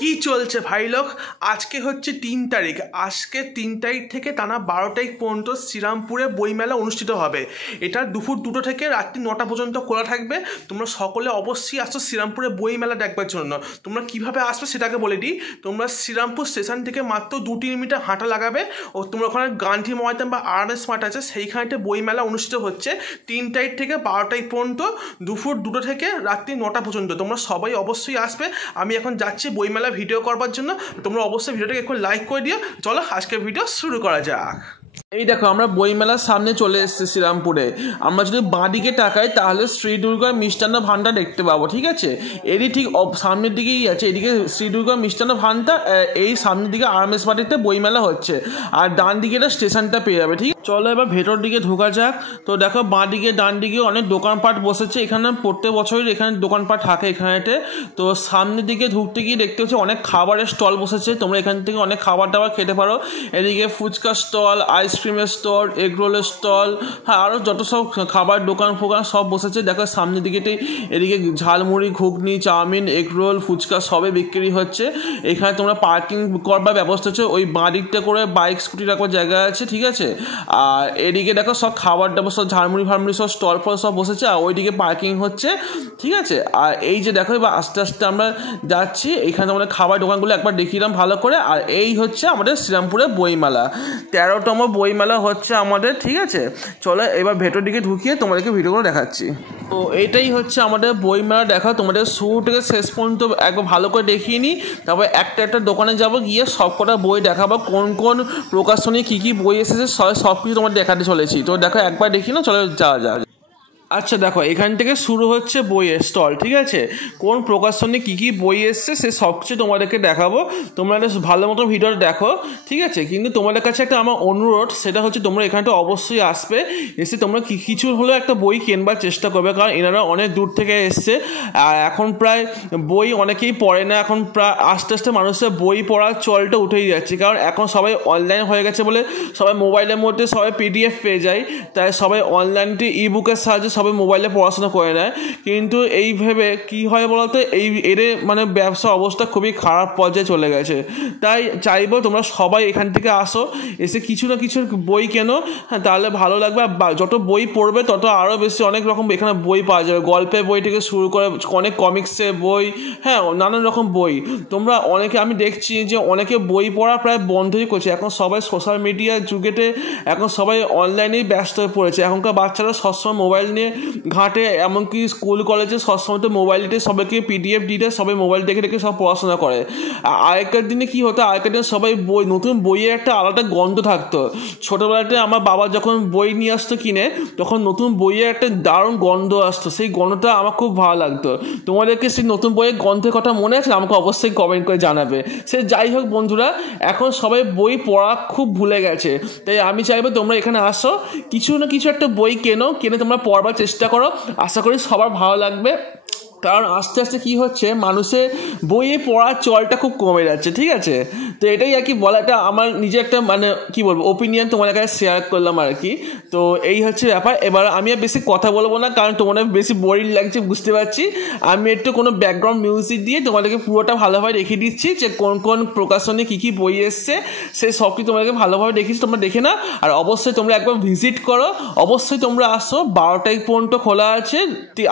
কি চলছে ভাই লোক, আজকে হচ্ছে 3 তারিখ। আজকে 3 তারিখ থেকে টানা 12 তারিখ পর্যন্ত শ্রীরামপুরে বইমেলা অনুষ্ঠিত হবে। এটা দুপুর 2টো থেকে রাত্রি 9টা পর্যন্ত খোলা থাকবে। তোমরা সকলে অবশ্যই আসছো শ্রীরামপুরে বইমেলা দেখবার জন্য। তোমরা কিভাবে আসবে সেটাকে বলে দিই। তোমরা শ্রীরামপুর স্টেশন থেকে মাত্র 2-3 মিনিট হাঁটা লাগাবে ও তোমরা ওখানে গান্ধী ময়দান বা RMS মাঠ আছে, সেইখানেতে বইমেলা অনুষ্ঠিত হচ্ছে 3 তারিখ থেকে 12 তারিখ পর্যন্ত দুপুর 2টো থেকে রাত্রি 9টা পর্যন্ত। তোমরা সবাই অবশ্যই আসবে। আমি এখন যাচ্ছি বইমেলা ভিডিও করবার জন্য। তোমরা অবশ্যই ভিডিওটাকে একটু লাইক করে দিও। চলো আজকের ভিডিও শুরু করা যাক। এই দেখো আমরা বইমেলার সামনে চলে এসেছি শ্রীরামপুরে। আমরা যদি বাঁদিকে তাকাই তাহলে শ্রী দুর্গা মিষ্টান্ন ভান্ডার দেখতে পাবো, ঠিক আছে। এরই ঠিক সামনের দিকেই আছে, এদিকে শ্রী দুর্গা মিষ্টান্ন ভান্ডার, এই সামনের দিকে RMS মাটিতে বইমেলা হচ্ছে, আর ডান দিকে এটা স্টেশনটা পেয়ে যাবে, ঠিক। চলো এবার ভেতর দিকে ঢোকা যাক। তো দেখো বাঁদিকে ডান দিকে অনেক দোকানপাট বসেছে। এখানে প্রত্যেক বছরই এখানে দোকানপাট থাকে এখানেতে। তো সামনের দিকে ঢুকতে গিয়ে দেখতে হচ্ছে অনেক খাবারের স্টল বসেছে। তোমরা এখান থেকে অনেক খাবার দাবার খেতে পারো। এদিকে ফুচকা স্টল, আইসক্রিমের স্টল, এগরোলের স্টল, হ্যাঁ আরও যত সব খাবার দোকান ফোকান সব বসেছে। দেখো সামনের দিকেতেই এদিকে ঝালমুড়ি, ঘুগনি, চাউমিন, এগরোল, ফুচকা সবে বিক্রি হচ্ছে। এখানে তোমরা পার্কিং করবার ব্যবস্থা হচ্ছে, ওই বাঁদিকটা করে বাইক স্কুটি রাখবার জায়গা আছে, ঠিক আছে। আর এদিকে দেখো সব খাবার দাবার সব ঝালমুড়ি ফালমুড়ি সব স্টল ফল সব বসেছে, আর ওইদিকে পার্কিং হচ্ছে, ঠিক আছে। আর এই যে দেখো এবার আস্তে আস্তে আমরা যাচ্ছি। এখানে আমাদের খাবার দোকানগুলো একবার দেখিলাম ভালো করে। আর এই হচ্ছে আমাদের শ্রীরামপুরের বইমেলা, 13তম বইমেলা হচ্ছে আমাদের, ঠিক আছে। চলো এবার ভেতর দিকে ঢুকিয়ে তোমাদেরকে ভিডিওগুলো দেখাচ্ছি। তো এইটাই হচ্ছে আমাদের বইমেলা দেখা। তোমাদের শুরু থেকে শেষ পর্যন্ত একবার ভালো করে দেখিয়ে নিই, তারপর একটা একটা দোকানে যাবো, গিয়ে সব কটা বই দেখাবো, কোন কোন প্রকাশনী কী কী বই এসেছে সব কিছু তোমার দেখাতে চলেছি। তো দেখো একবার দেখি না, চলো যাওয়া যাক। আচ্ছা দেখো এখান থেকে শুরু হচ্ছে বইয়ের স্টল, ঠিক আছে। কোন প্রকাশনে কী কী বই এসছে সে সব কিছু তোমাদেরকে দেখাবো। তোমরা একটা ভালো মতো ভিডিওটা দেখো, ঠিক আছে। কিন্তু তোমাদের কাছে একটা আমার অনুরোধ, সেটা হচ্ছে তোমরা এখানটা অবশ্যই আসবে। এসে তোমরা কিছু হলেও একটা বই কেনবার চেষ্টা করবে, কারণ এনারা অনেক দূর থেকে এসছে। আর এখন প্রায় বই অনেকেই পড়ে না। এখন প্রায় আস্তে আস্তে মানুষের বই পড়ার চলটা উঠেই যাচ্ছে, কারণ এখন সবাই অনলাইন হয়ে গেছে বলে সবাই মোবাইলের মধ্যে সবাই PDF পেয়ে যায়। তাই সবাই অনলাইনটি ইবুকের সাহায্যে সবাই মোবাইলে পড়াশোনা করে নেয়। কিন্তু এই ভেবে কী হয় বলতো, এর মানে ব্যবসা অবস্থা খুবই খারাপ পর্যায়ে চলে গেছে। তাই চাইবো তোমরা সবাই এখান থেকে আসো, এসে কিছু না কিছু বই কেনো, হ্যাঁ তাহলে ভালো লাগবে। যত বই পড়বে তত আরও বেশি অনেক রকম এখানে বই পাওয়া যাবে, গল্পের বই থেকে শুরু করে অনেক কমিক্সের বই, হ্যাঁ নানান রকম বই। তোমরা অনেকে আমি দেখছি যে অনেকে বই পড়া প্রায় বন্ধই করছে। এখন সবাই সোশ্যাল মিডিয়ার যুগেতে এখন সবাই অনলাইনেই ব্যস্ত হয়ে পড়েছে। এখনকার বাচ্চারা সবসময় মোবাইল নিয়ে ঘাটে, এমনকি স্কুল কলেজে সবসময় তো মোবাইলতে সবাইকে PDF দিতে সবাই মোবাইল দেখে দেখে সব পড়াশোনা করে। আগেকার দিনে কী হতো, আগেকার দিনে সবাই বই, নতুন বইয়ের একটা আলাদা গন্ধ থাকতো। ছোটোবেলাতে আমার বাবা যখন বই নিয়ে আসতো কিনে, তখন নতুন বইয়ের একটা দারুণ গন্ধ আসতো, সেই গন্ধটা আমার খুব ভালো লাগতো। তোমাদেরকে সেই নতুন বইয়ের গন্ধের কথা মনে আছে? আমাকে অবশ্যই কমেন্ট করে জানাবে। সে যাই হোক বন্ধুরা, এখন সবাই বই পড়া খুব ভুলে গেছে। তাই আমি চাইবো তোমরা এখানে আসো, কিছু না কিছু একটা বই কিনে তোমরা পড়বার চেষ্টা করো। আশা করি সবার ভালো লাগবে, কারণ আস্তে আস্তে কী হচ্ছে, মানুষের বইয়ে পড়ার চলটা খুব কমে যাচ্ছে, ঠিক আছে। তো এটাই আর কি বলাটা আমার নিজের একটা মানে কী বলবো ওপিনিয়ন তোমাদের কাছে শেয়ার করলাম আর কি। তো এই হচ্ছে ব্যাপার। এবার আমি আর বেশি কথা বলবো না, কারণ তোমাদের বেশি বোরিং লাগছে বুঝতে পারছি। আমি একটু কোনো ব্যাকগ্রাউন্ড মিউজিক দিয়ে তোমাদেরকে পুরোটা ভালোভাবে দেখিয়ে দিচ্ছি, যে কোন কোন প্রকাশনে কী কী বই এসছে সেই সব কিছু তোমাদেরকে ভালোভাবে দেখিয়েছি, তোমরা দেখে না। আর অবশ্যই তোমরা একবার ভিজিট করো, অবশ্যই তোমরা আসো। 12 তারিখ পর্যন্ত খোলা আছে।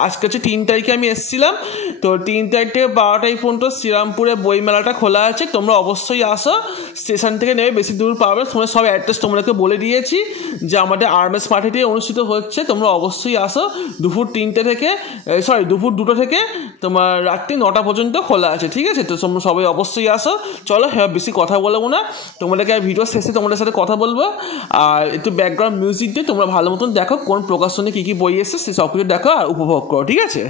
আজকে হচ্ছে 3 তারিখে আমি এসেছিলাম। তো 3 তারিখ থেকে 12 তারিখ পর্যন্ত শ্রীরামপুরে বইমেলাটা খোলা আছে। তোমরা অবশ্যই আসো, স্টেশন থেকে নেমে বেশি দূর পাবে। তোমরা সব অ্যাড্রেস তোমাদেরকে বলে দিয়েছি, যে আমাদের RMS মাঠে অনুষ্ঠিত হচ্ছে। তোমরা অবশ্যই আসো। দুপুর 2টো থেকে তোমার রাত্রি 9টা পর্যন্ত খোলা আছে, ঠিক আছে। তো তোমরা সবাই অবশ্যই আসো। চলো হ্যাঁ বেশি কথা বলবো না, তোমাদেরকে ভিডিও শেষে তোমাদের সাথে কথা বলবো। আর একটু ব্যাকগ্রাউন্ড মিউজিক দিয়ে তোমরা ভালো মতন দেখো কোন প্রকাশনে কী কী বই এসছে সে সব কিছু দেখো আর উপভোগ করো, ঠিক আছে।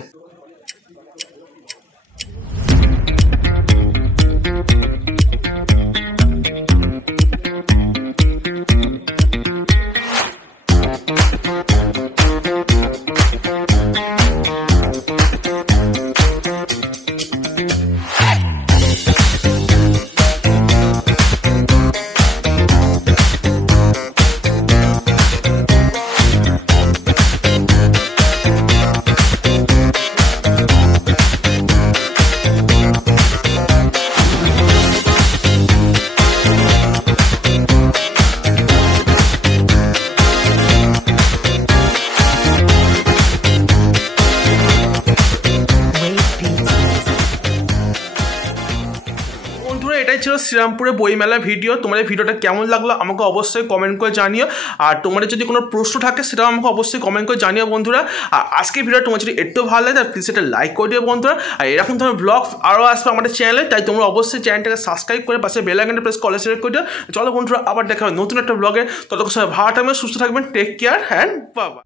ছিল শ্রীরামপুরে বইমেলা ভিডিও। তোমাদের ভিডিওটা কেমন লাগলো আমাকে অবশ্যই কমেন্ট করে জানিও, আর তোমাদের যদি কোনো প্রশ্ন থাকে সেটাও আমাকে অবশ্যই কমেন্ট করে জানিও বন্ধুরা। আর আজকের ভিডিও তোমার যদি একটু ভালো লাগে তাহলে প্লিজ এটা লাইক করে দিও বন্ধুরা। আর এরকম ধরনের ব্লগ আরও আসবে আমাদের চ্যানেলে, তাই তোমরা অবশ্যই চ্যানেলটাকে সাবস্ক্রাইব করে পাশে বেল আইকনটা প্রেস করে সিলেক্ট করে দিও। চলো বন্ধুরা, আবার দেখা হবে নতুন একটা ব্লগে। ততক্ষণ সবাই ভালো থাকবেন, সুস্থ থাকবেন, take care and bye by.